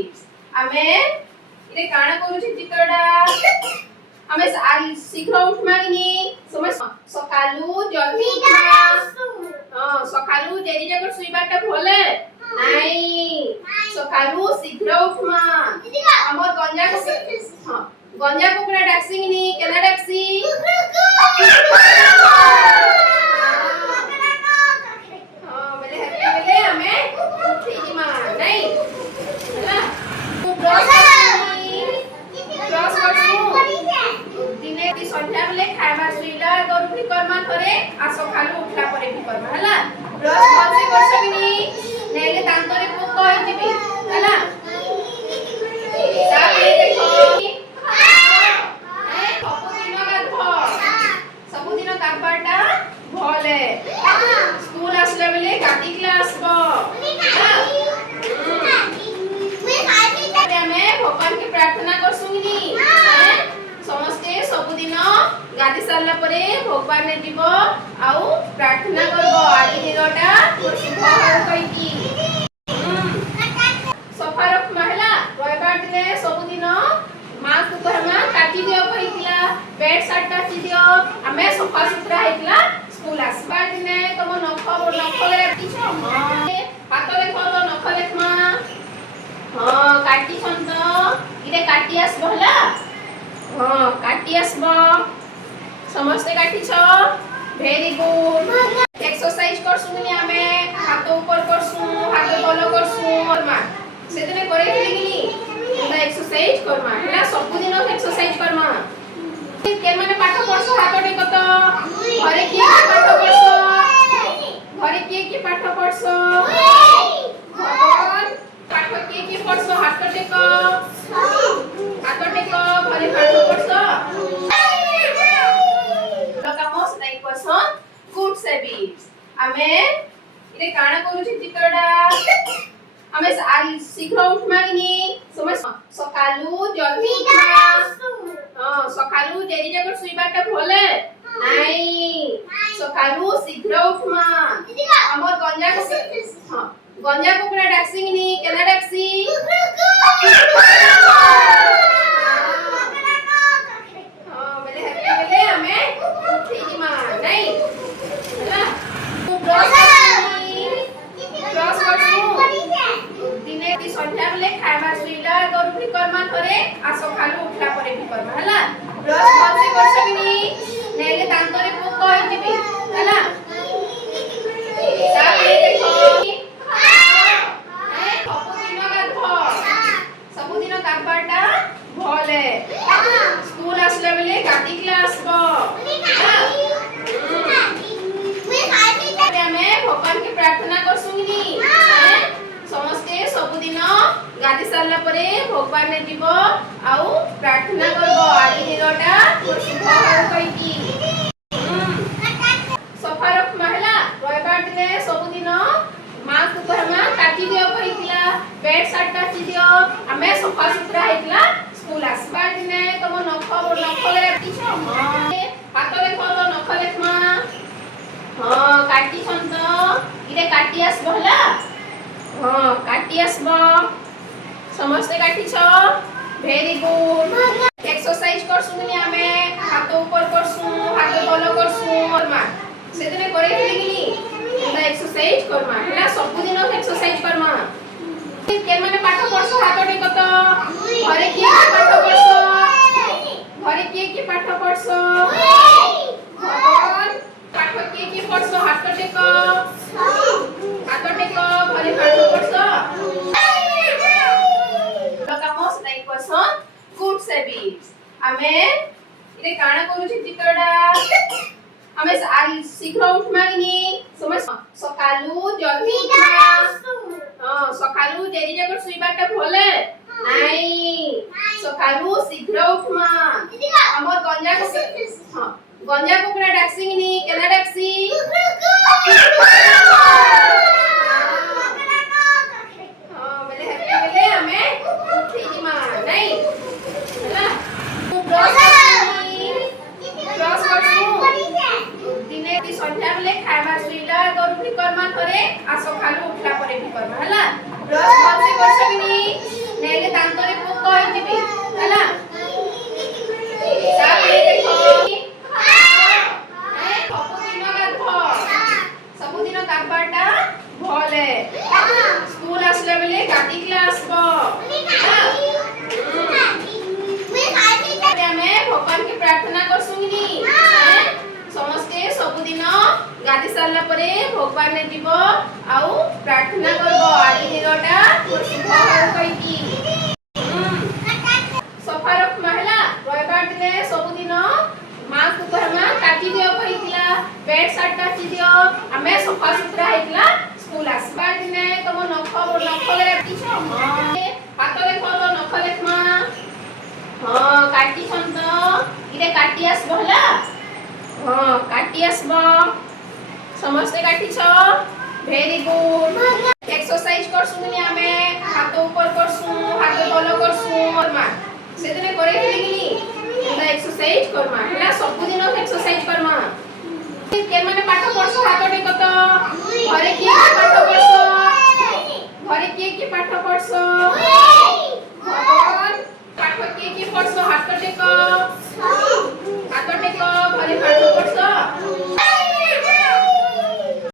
bees. ଆମେ ଇରେ କାଣା କରୁଛି ଚିତ୍ରଟା ଆମେ ଶୀଘ୍ର ଉଠମା କିନି ସମୟ ସକାଳୁ ଜଲ୍ଦି ଉଠମା ସକାଳୁ ଡେରି ଯାକ ଶୋଇବାଟା ଭଲେ ନାଇଁ ସକାଳୁ ଶୀଘ୍ର ଉଠମା ଆମର ଗଞ୍ଜା କୁକୁଡ଼ା ଡାକସି କିନି କେନା ଡାକସି सन्ध्या बेले खाइबा सुइला गरुठी कर्मा करे आ सखालु उठला परे भी कर्मा हला ब्रश भलसे करछ बिनी नेले दांतरे पोक होई जिबी हला साबे देखो सबुदिन गाधबाटा भले स्कूल आसले बेले गादी क्लास बो भगवान की प्रार्थना करसुनी समस्ते सबुदिन गाधी सारला परे भगवान ने जीव आउ प्रार्थना करबो आज दिनटा शुभ हो कहिकी सफा रख महिला रविवार दिने सबुदिन मां को कहमा काटी दियो कहितला बेड साट काटी दियो हमें सफा सुथरा हेतला स्कूल आसबा दिने तुम नख ले काटी हाथ देखो तो नख देखमा हां काटी छन तो इरे काटी आसबो हला हां काटी आसबो समस्ते काटी छ वेरी गुड एक्सरसाइज करसुनी हमें हाथ ऊपर करसु हाथ तल करसु करमा सेदिने करे किनी हमरा एक्सरसाइज करमा हला सब दिन एक्सरसाइज करमा के माने पाठ पढसु हाथ टेक तो घरे के पाठ पढसु घरे के पाठ पढसु भगवान पाठ के पढसु हाथ टेक घरे पाठ पढसु लकामोस लाइक पर्सन गुड सेविंग्स आमे इरे काना करूची चित्रटा आमे शीघ्र उठमा किनी समय सकालू जल्दी उठमा सकालू डेरी जाकर सुइबाटा भले नाई सकालू शीघ्र उठमा हमर गंजा कुकुड़ा डाकसी किनी केना डाकसी सन्ध्या बेले खाइबा सुइला गरुठी कर्मा करे आ सखालु उठला परे भी कर्मा हला ब्रश भलसे करछ बिनी नेले दांतरे पोक होई जिबी हला साबे देखो सबुदिन गाधबाटा भले स्कूल आसले बेले गादी क्लास बो भगवान की प्रार्थना करसुनी समस्ते सबुदिन गाधी सारला परे भगवान ने जीव आउ प्रार्थना करबो आज दिनटा शुभ हो कहिकी सफा रख महिला रविवार दिने सबुदिन मां को कहमा काटी दियो कहितला बेड साट काटी दियो हमें सफा सुथरा हेतला स्कूल आसबा दिने तुम नख ले काटी छ हाथ देखो तो नख देखमा हां काटी छन तो इरे काटी आसबो हला हां काटी आसबो समस्ते काटी छ वेरी गुड एक्सरसाइज करसुनी हमें हाथ ऊपर करसु हाथ तल करसु करमा सेदिने करे किनी हमरा एक्सरसाइज करमा हला सब दिन एक्सरसाइज करमा के माने पाठ पढसु हाथ टेक तो घरे के पाठ पढसु घरे के पाठ पढसु भगवान पाठ के पढसु हाथ टेक घरे पाठ पढसु लकामोस लाइक पर्सन गुड सेविंग्स आमे इरे काना करूची चित्रटा आमे शीघ्र उठमा किनी समय सकालू जल्दी उठमा सकालू डेरी जाकर सुइबाटा भले नाई सकालू शीघ्र उठमा हमर गंजा कुकुड़ा डाकसी किनी केना डाकसी सन्ध्या बेले खाइबा सुइला गरुठी कर्मा करे आ सखालु उठला परे भी कर्मा हला ब्रश भलसे करछ बिनी ଯିବି ହେଲା ତାପରେ ଦେଖ ସବୁଦିନ ଗାଧବାଟା ଭଲେ ସ୍କୁଲ ଆସିଲା ବେଲେ ଗାଧେଇକି আসব ଆମେ ଭଗବାନকে ପ୍ରାର୍ଥନା କରସୁନି ସମସ୍ତେ ସବୁଦିନ ଗାଧି ସାରିଲା ପରେ ଭଗବାନ ଯିବ ଆଉ ପ୍ରାର୍ଥନା କରବ ଆଜି ଦିନଟା ଶୁଭ ହେଉ କହିକି ସଫା ରଖମା ହେଲା ରବିବାର ଦିନେ ସବୁଦିନ ମାଙ୍କୁ କହିମା କାଟି ଦିଅ କହିଥିଲା ବେଡ ସାର୍ଟ କାଟି ଦିଅ ଆମେ ସଫା ସୁତରା ହେଇଥିଲା ସ୍କୁଲ ଆସିବାର ଦିନେ ତମ ନଖରେ କାଟିଛ ହାତ ଦେଖ ତ ନଖ ଦେଖମା ହଁ କାଟି ଛନ୍ତ ଇରେ କାଟି আসব ହେଲା ହଁ କାଟି আসব ସମସ୍ତେ କାଟିଛ ভেরি গুড এক্সারসাইজ করছুনি ଆମେ হাত উপর করছু হাত তল করছু করমা সেদিনে করে দিলি এটা এক্সারসাইজ করমা ହେଲା ସବୁଦିନ এক্সারসাইজ করমা কে মানে পাঠ পড়ছ হাত টেক তো ঘরে কি পাঠ পড়ছ ঘরে কি পাঠ পড়ছ ভগবান পাঠ কি পড়ছ হাত টেক ঘরে পাঠ